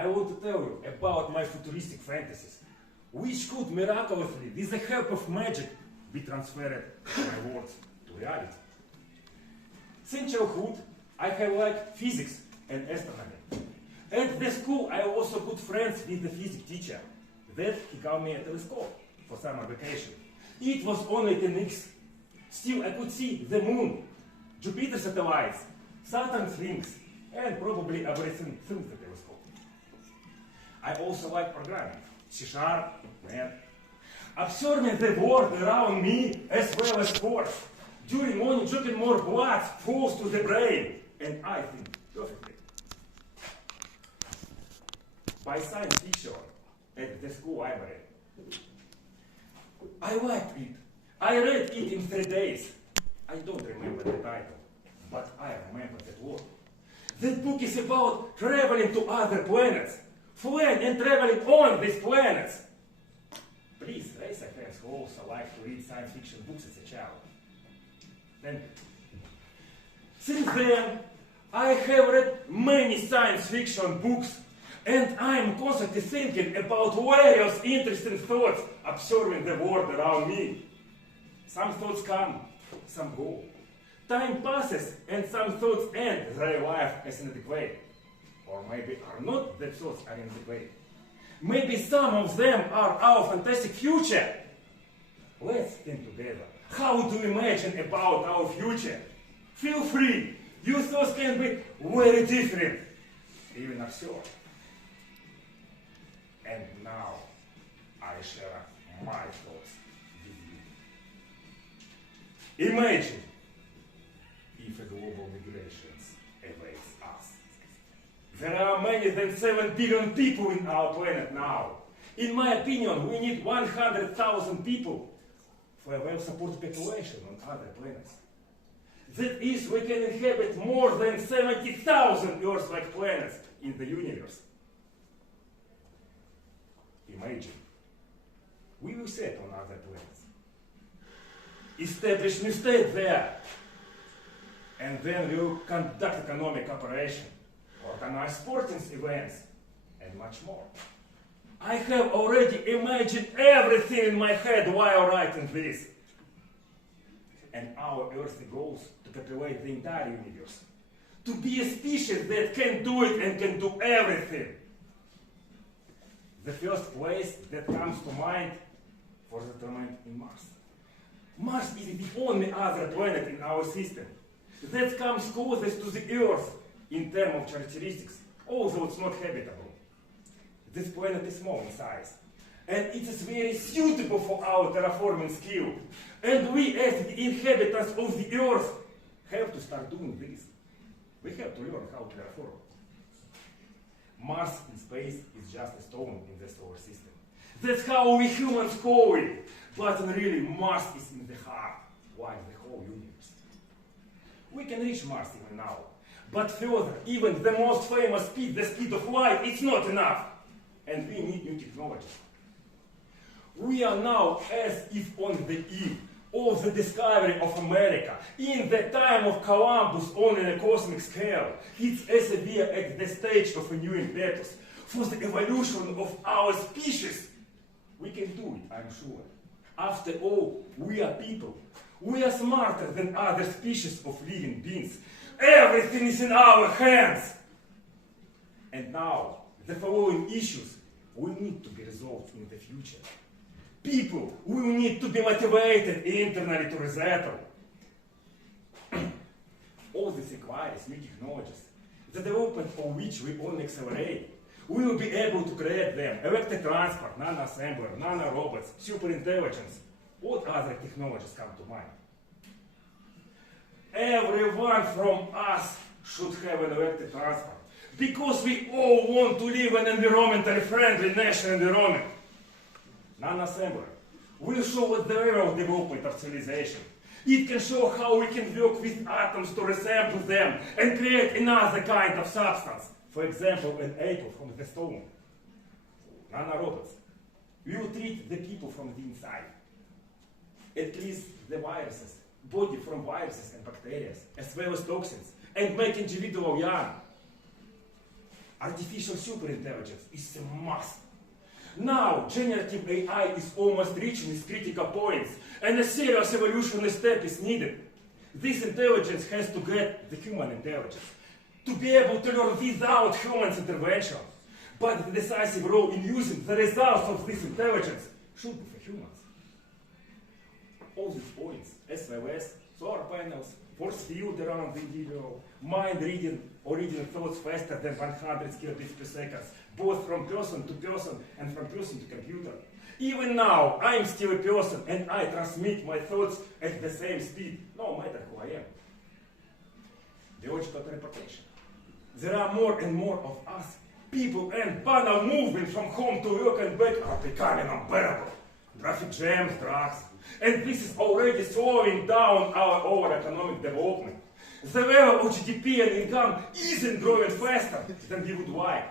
I want to tell you about my futuristic fantasies, which could miraculously, with the help of magic, be transferred from my words to reality. Since childhood, I have liked physics and astronomy. At the school, I also good friends with the physics teacher. That he got me a telescope for summer vacation. It was only 10x. Still, I could see the moon, Jupiter satellites, Saturn's rings, and probably everything through the telescope. I also like programming, C#, math, observing the world around me as well as sports. During morning jogging, more blood flows to the brain, and I think perfectly. By science fiction at the school library. I liked it. I read it in 3 days. I don't remember the title, but I remember that word. That book is about traveling to other planets, flying and traveling on these planets. Please raise your hands who also like to read science fiction books as a child. Thank you. Since then, I have read many science fiction books, and I am constantly thinking about various interesting thoughts observing the world around me. Some thoughts come, some go. Time passes, and some thoughts end their life as inadequate. Or maybe are not that thoughts are inadequate. Maybe some of them are our fantastic future. Let's think together. How do you imagine about our future? Feel free. Your thoughts can be very different, even absurd. And now I share my thoughts with you. Imagine if a global migration awaits us. There are many than 7 billion people in our planet now. In my opinion, we need 100,000 people for a well-supported population on other planets. That is, we can inhabit more than 70,000 Earth-like planets in the universe. Imagine, we will settle on other planets, establish new state there, and then we will conduct economic cooperation, organize sporting events, and much more. I have already imagined everything in my head while writing this. And our earthly goal is to populate the entire universe. To be a species that can do it and can do everything. The first place that comes to mind for settlement in Mars. Mars is the only other planet in our system that comes closest to the Earth in terms of characteristics, although it's not habitable. This planet is small in size, and it is very suitable for our terraforming skill. And we, as the inhabitants of the Earth, have to start doing this. We have to learn how to terraform. Mars in space is just a stone in the solar system. That's how we humans call it. But really, Mars is in the heart, while the whole universe. We can reach Mars even now. But further, even the most famous speed, the speed of light, it's not enough. And we need new technology. We are now as if on the eve of the discovery of America. In the time of Columbus on a cosmic scale, it's as if we are at the stage of a new impetus for the evolution of our species. We can do it, I'm sure. After all, we are people. We are smarter than other species of living beings. Everything is in our hands. And now, the following issues will need to be resolved in the future. People will need to be motivated internally to resettle. All this requires new technologies, the development of which we only accelerate. We will be able to create them: electric transport, nano-assembler, nano-robots, superintelligence. What other technologies come to mind? Everyone from us should have an electric transport, because we all want to live in an environmentally friendly national environment. Nano-assembler will show the level of development of civilization. It can show how we can work with atoms to reassemble them and create another kind of substance. For example, an apple from the stone. Nanorobots will treat the people from the inside. At least the viruses, body from viruses and bacteria, as well as toxins, and make individual young. artificial superintelligence is a must. Now, generative AI is almost reaching its critical points, and a serious evolutionary step is needed. This intelligence has to get the human intelligence, to be able to learn without human intervention. But the decisive role in using the results of this intelligence should be for humans. All these points, as well as solar panels, force field around the individual, mind reading or reading thoughts faster than 100 kilobits per second, both from person to person and from person to computer. Even now, I am still a person and I transmit my thoughts at the same speed, no matter who I am. Biological teleportation. There are more and more of us. People and banal movement from home to work and back are becoming unbearable. Traffic jams, drugs. And this is already slowing down our overall economic development. The level of GDP and income isn't growing faster than we would like,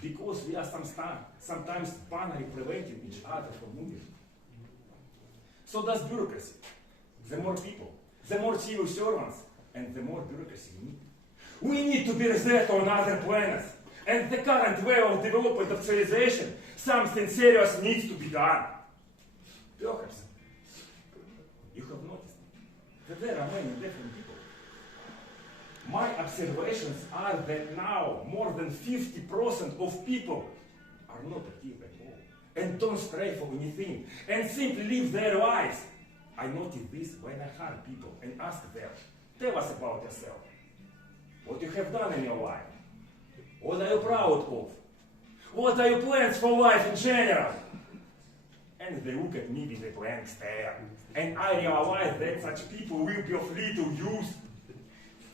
because we are sometimes banally preventing each other from moving. So does bureaucracy. The more people, the more civil servants, and the more bureaucracy we need. We need to be reset on other planets. And the current way of development of civilization, something serious needs to be done. Perhaps you have noticed that there are many different people. My observations are that now more than 50% of people are not active at all and don't stray for anything and simply live their lives. I noticed this when I hunt people and ask them, tell us about yourself. What you have done in your life? What are you proud of? What are your plans for life in general? And they look at me with a blank stare. And I realize that such people will be of little use.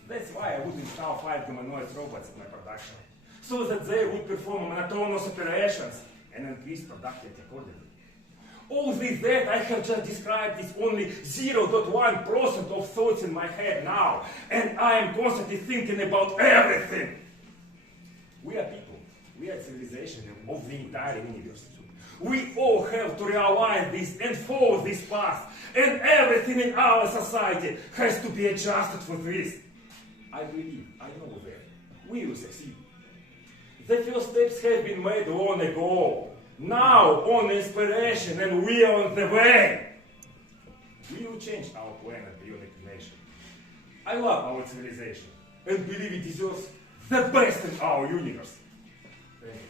That's why I would install 5 humanoid robots in my production, so that they would perform monotonous operations and increase productivity accordingly. All this that I have just described is only 0.1% of thoughts in my head now, and I am constantly thinking about everything. We are people, we are civilization of the entire universe. We all have to realize this and follow this path, and everything in our society has to be adjusted for this. I believe, I know that we will succeed. The first steps have been made long ago. Now, on inspiration, and we are on the way. We will change our planet beyond imagination. I love our civilization and believe it deserves the best in our universe. Thank you.